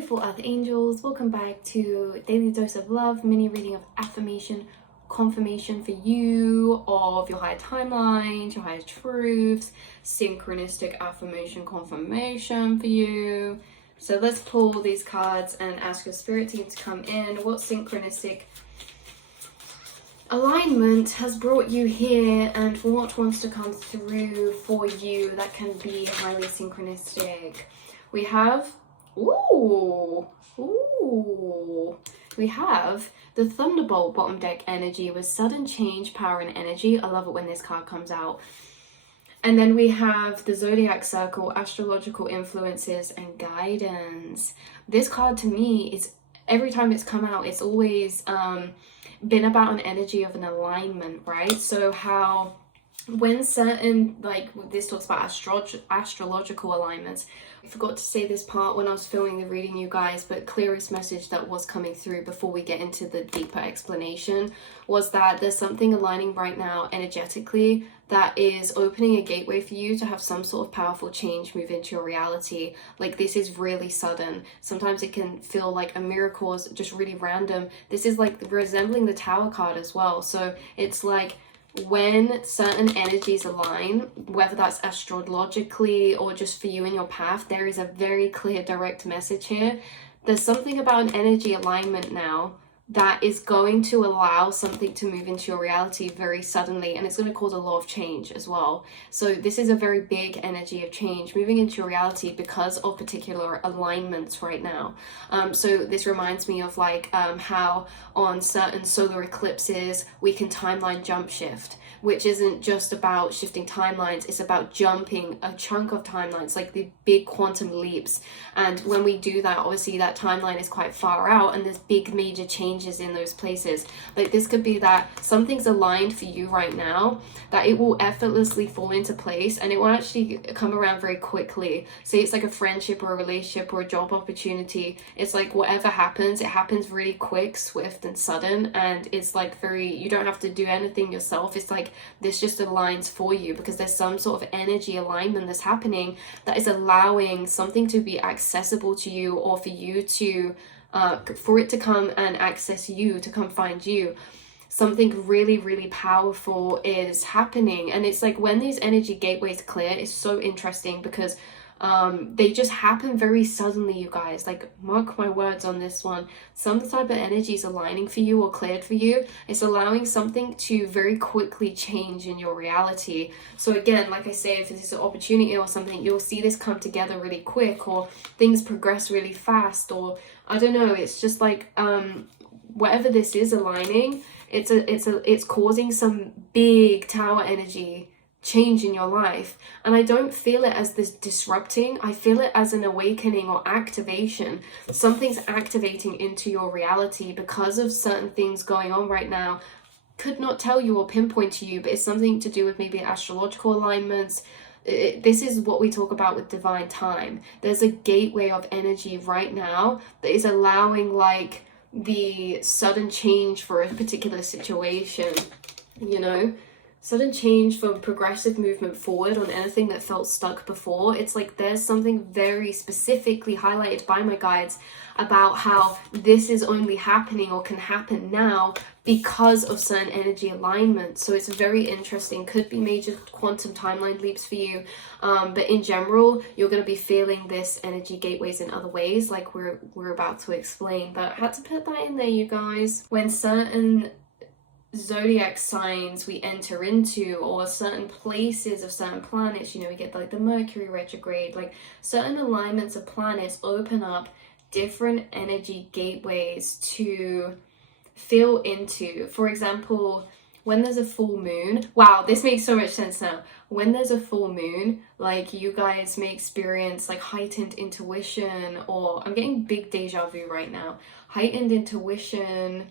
beautiful earth angels, welcome back to Daily Dose of Love, mini reading of affirmation confirmation for you of your higher timelines, your higher truths, synchronistic affirmation confirmation for you. So let's pull these cards and ask your spirit team to come in. What synchronistic alignment has brought you here, and what wants to come through for you that can be highly synchronistic? We have we have the Thunderbolt bottom deck energy with sudden change, power, and energy. I love it when this card comes out. And then we have the Zodiac Circle, astrological influences and guidance. This card to me is, every time it's come out, it's always been about an energy of an alignment, right? So how when certain, like this talks about astrological alignments. I forgot to say this part when I was filming the reading, you guys, but clearest message that was coming through before we get into the deeper explanation was that there's something aligning right now energetically that is opening a gateway for you to have some sort of powerful change move into your reality. Like, this is really sudden. Sometimes it can feel like a miracle, or just really random. This is like resembling the Tower card as well. So it's like, when certain energies align, whether that's astrologically or just for you in your path, there is a very clear direct message here. There's something about an energy alignment now that is going to allow something to move into your reality very suddenly, and it's going to cause a lot of change as well. So this is a very big energy of change moving into your reality because of particular alignments right now. So this reminds me of like how on certain solar eclipses we can timeline jump shift, which isn't just about shifting timelines, it's about jumping a chunk of timelines, like the big quantum leaps. And when we do that, obviously that timeline is quite far out and there's big major changes in those places. Like, this could be that something's aligned for you right now, that it will effortlessly fall into place and it will actually come around very quickly. Say it's like a friendship or a relationship or a job opportunity. It's like whatever happens, it happens really quick, swift and sudden, and it's like very, you don't have to do anything yourself. It's like this just aligns for you because there's some sort of energy alignment that's happening that is allowing something to be accessible to you, or for you to for it to come and access you, to come find you. Something really, really powerful is happening. And it's like when these energy gateways clear, it's so interesting because they just happen very suddenly, you guys. Like, mark my words on this one. Some type of energy is aligning for you or cleared for you. It's allowing something to very quickly change in your reality. So again, like I say, if this is an opportunity or something, you'll see this come together really quick, or things progress really fast, or I don't know. It's just like whatever this is aligning, it's causing some big tower energy change in your life. And I don't feel it as this disrupting, I feel it as an awakening or activation. Something's activating into your reality because of certain things going on right now. Could not tell you or pinpoint to you, but it's something to do with maybe astrological alignments. This is what we talk about with divine time. There's a gateway of energy right now that is allowing like the sudden change for a particular situation, you know? Sudden change from progressive movement forward on anything that felt stuck before. It's like there's something very specifically highlighted by my guides about how this is only happening or can happen now because of certain energy alignment. So it's very interesting. Could be major quantum timeline leaps for you, but in general you're going to be feeling this energy gateways in other ways, like we're about to explain. But I had to put that in there, you guys. When certain zodiac signs we enter into, or certain places of certain planets, you know, we get like the Mercury retrograde, like certain alignments of planets open up different energy gateways to feel into. For example, when there's a full moon, wow, this makes so much sense now. When there's a full moon, like you guys may experience like heightened intuition, or I'm getting big deja vu right now, heightened intuition.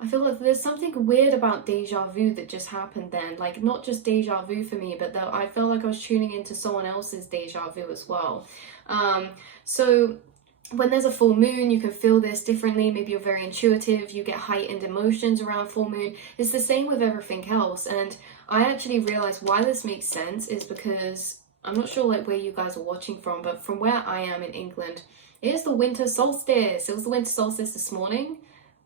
I feel like there's something weird about deja vu that just happened then. Like, not just deja vu for me, but I felt like I was tuning into someone else's deja vu as well. So when there's a full moon, you can feel this differently. Maybe you're very intuitive, you get heightened emotions around full moon. It's the same with everything else. And I actually realized why this makes sense is because I'm not sure like where you guys are watching from, but from where I am in England, It is the winter solstice. It was the winter solstice this morning,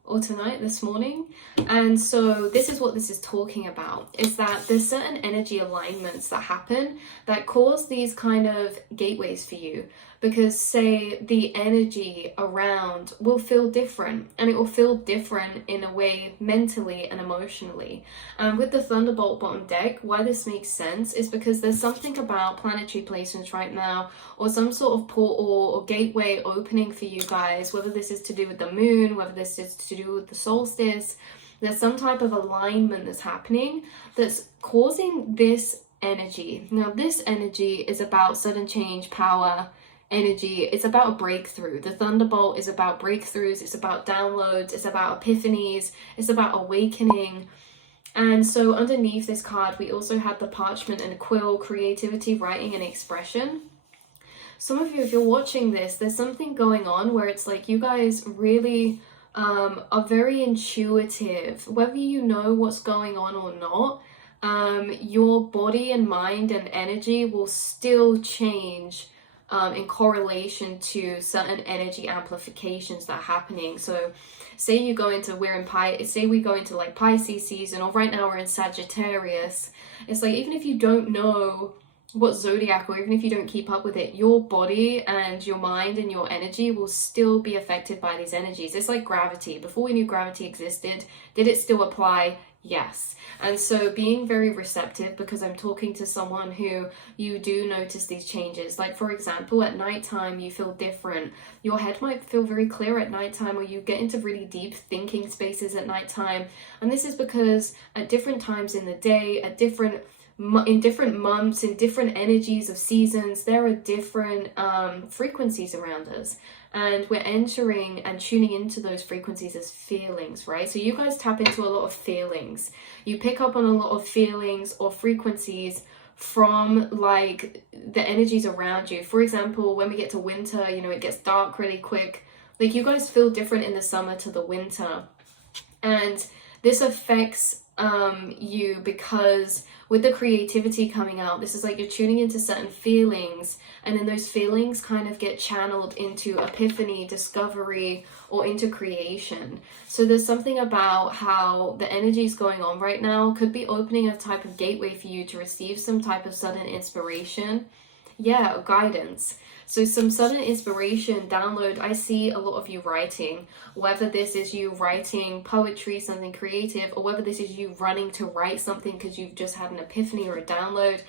or this morning. And so this is what this is talking about, is that there's certain energy alignments that happen that cause these kind of gateways for you, because say the energy around will feel different, and it will feel different in a way mentally and emotionally. And with the Thunderbolt bottom deck, why this makes sense is because there's something about planetary placements right now, or some sort of portal or gateway opening for you guys, whether this is to do with the moon, whether this is to do with the solstice. There's some type of alignment that's happening that's causing this energy. Now this energy is about sudden change, power, energy. It's about a breakthrough. The Thunderbolt is about breakthroughs, it's about downloads, it's about epiphanies, it's about awakening. And so underneath this card we also have the parchment and quill, creativity, writing and expression. Some of you, if you're watching this, there's something going on where it's like you guys really are very intuitive. Whether you know what's going on or not, your body and mind and energy will still change in correlation to certain energy amplifications that are happening. So say you go into, say we go into like Pisces season, or right now we're in Sagittarius. It's like, even if you don't know what zodiac, or even if you don't keep up with it, your body and your mind and your energy will still be affected by these energies. It's like gravity. Before we knew gravity existed, did it still apply? Yes. And so being very receptive, because I'm talking to someone who you do notice these changes. Like for example, at nighttime you feel different. Your head might feel very clear at nighttime, or you get into really deep thinking spaces at nighttime. And this is because at different times in the day, in different months, in different energies of seasons, there are different frequencies around us, and we're entering and tuning into those frequencies as feelings, right? So you guys tap into a lot of feelings. You pick up on a lot of feelings or frequencies from like the energies around you. For example, when we get to winter, you know, it gets dark really quick. Like you guys feel different in the summer to the winter, and this affects you because with the creativity coming out, this is like you're tuning into certain feelings, and then those feelings kind of get channeled into epiphany, discovery, or into creation. So there's something about how the energy is going on right now could be opening a type of gateway for you to receive some type of sudden inspiration, or guidance. So some sudden inspiration, download. I see a lot of you writing, whether this is you writing poetry, something creative, or whether this is you running to write something because you've just had an epiphany or a download.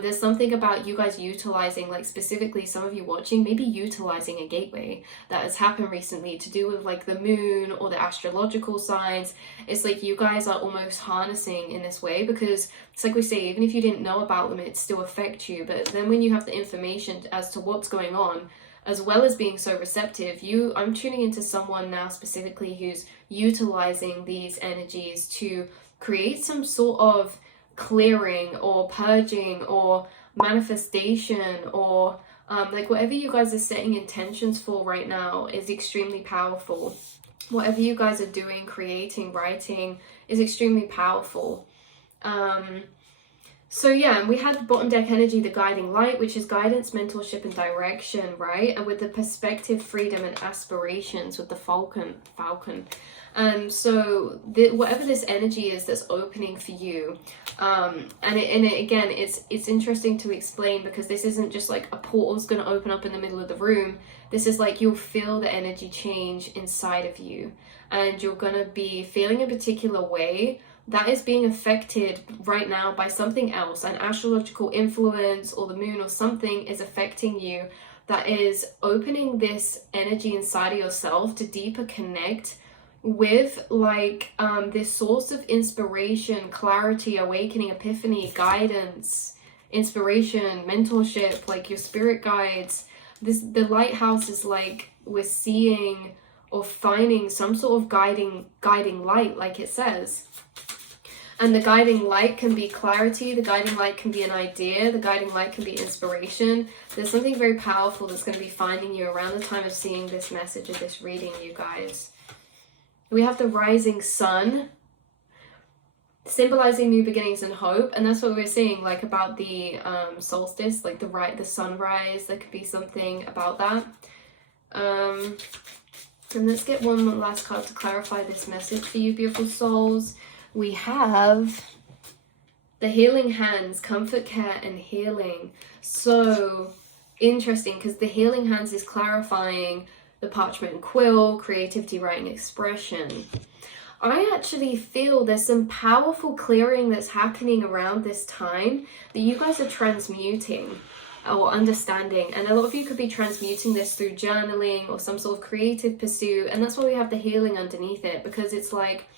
There's something about you guys utilizing, like specifically some of you watching, maybe utilizing a gateway that has happened recently to do with like the moon or the astrological signs. It's like you guys are almost harnessing in this way, because it's like we say, even if you didn't know about them, it still affects you. But then when you have the information as to what's going on, as well as being so receptive, I'm tuning into someone now specifically who's utilizing these energies to create some sort of clearing or purging or manifestation, or like whatever you guys are setting intentions for right now is extremely powerful. Whatever you guys are doing, creating, writing, is extremely powerful. So yeah, and we had the bottom deck energy, the guiding light, which is guidance, mentorship, and direction, right? And with the perspective, freedom, and aspirations with the falcon. So whatever this energy is that's opening for you, again, it's interesting to explain, because this isn't just like a portal's going to open up in the middle of the room. This is like you'll feel the energy change inside of you, and you're going to be feeling a particular way that is being affected right now by something else, an astrological influence or the moon or something is affecting you, that is opening this energy inside of yourself to deeper connect with like this source of inspiration, clarity, awakening, epiphany, guidance, inspiration, mentorship, like your spirit guides. The lighthouse is like we're seeing or finding some sort of guiding light, like it says. And the guiding light can be clarity, the guiding light can be an idea, the guiding light can be inspiration. There's something very powerful that's going to be finding you around the time of seeing this message of this reading, you guys. We have the rising sun, symbolizing new beginnings and hope, and that's what we're seeing, like about the solstice, like the sunrise. There could be something about that. And let's get one last card to clarify this message for you, beautiful souls. We have the healing hands, comfort, care, and healing. So interesting, because the healing hands is clarifying the parchment and quill, creativity, writing, expression. I actually feel there's some powerful clearing that's happening around this time that you guys are transmuting or understanding, and a lot of you could be transmuting this through journaling or some sort of creative pursuit, and that's why we have the healing underneath it, because it's like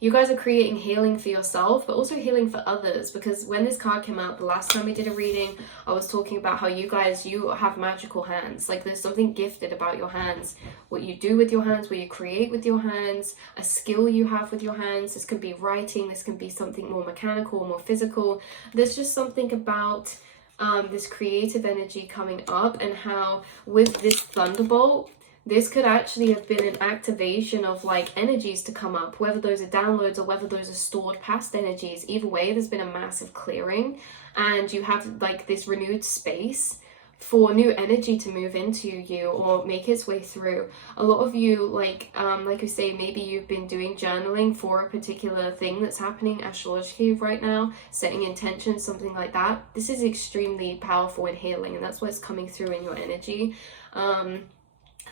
you guys are creating healing for yourself, but also healing for others. Because when this card came out the last time we did a reading, I was talking about how you have magical hands. Like, there's something gifted about your hands, what you do with your hands, what you create with your hands, a skill you have with your hands. This could be writing, this can be something more mechanical, more physical. There's just something about this creative energy coming up, and how with this thunderbolt, this could actually have been an activation of like energies to come up, whether those are downloads or whether those are stored past energies. Either way, there's been a massive clearing, and you have like this renewed space for new energy to move into you or make its way through. A lot of you, like I say, maybe you've been doing journaling for a particular thing that's happening astrologically right now, setting intentions, something like that. This is extremely powerful in healing, and that's what's coming through in your energy.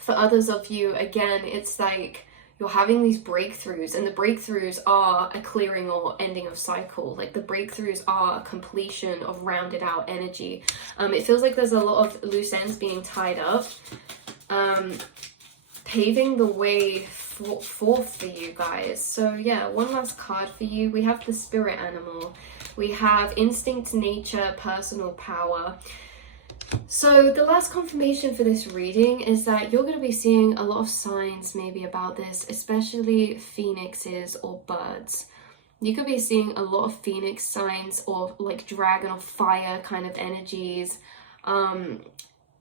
For others of you, again, it's like you're having these breakthroughs, and the breakthroughs are a clearing or ending of cycle. Like, the breakthroughs are a completion of rounded out energy. It feels like there's a lot of loose ends being tied up, paving the way forth for you guys. So yeah, one last card for you. We have the spirit animal. We have instinct, nature, personal power. So the last confirmation for this reading is that you're going to be seeing a lot of signs maybe about this, especially phoenixes or birds. You could be seeing a lot of phoenix signs, or like dragon or fire kind of energies,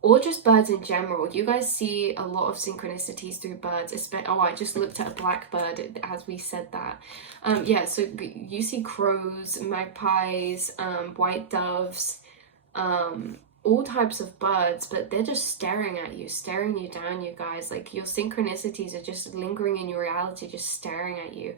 or just birds in general. You guys see a lot of synchronicities through birds. Oh, I just looked at a blackbird as we said that. Yeah, so you see crows, magpies, white doves, all types of birds, but they're just staring at you, staring you down, you guys. Like, your synchronicities are just lingering in your reality, just staring at you.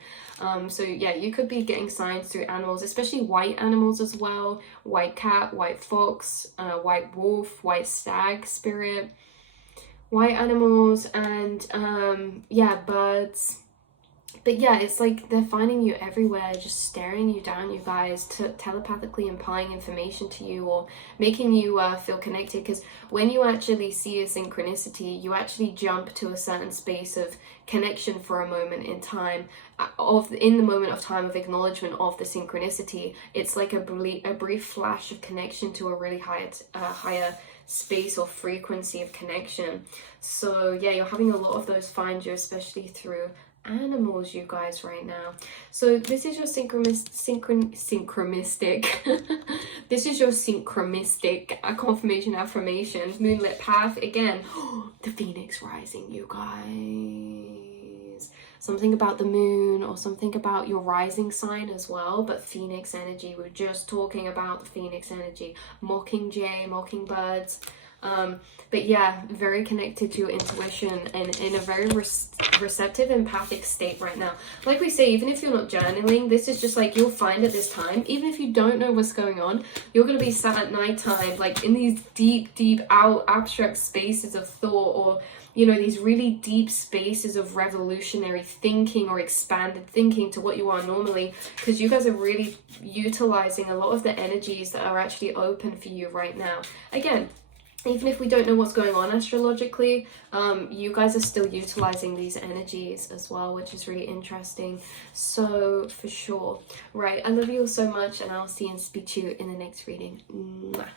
So yeah, you could be getting signs through animals, especially white animals as well. White cat, white fox, white wolf, white stag spirit, white animals, and yeah, birds. But yeah, it's like they're finding you everywhere, just staring you down, you guys, telepathically implying information to you, or making you feel connected. Because when you actually see a synchronicity, you actually jump to a certain space of connection for a moment in time, in the moment of time of acknowledgement of the synchronicity. It's like a brief flash of connection to a really higher space or frequency of connection. So yeah, you're having a lot of those find you, especially through animals, you guys, right now. So this is your synchromistic this is your synchromistic confirmation affirmation moonlit path. Again, the phoenix rising, you guys. Something about the moon, or something about your rising sign as well, but phoenix energy. We're just talking about the phoenix energy. Mockingjay, mockingbirds. But yeah, very connected to your intuition, and in a very receptive, empathic state right now. Like we say, even if you're not journaling, this is just like, you'll find at this time, even if you don't know what's going on, you're going to be sat at nighttime, like in these deep out abstract spaces of thought, or you know, these really deep spaces of revolutionary thinking or expanded thinking to what you are normally, because you guys are really utilizing a lot of the energies that are actually open for you right now. Again, even if we don't know what's going on astrologically, you guys are still utilizing these energies as well, which is really interesting. So for sure. Right, I love you all so much, and I'll see and speak to you in the next reading. Mwah.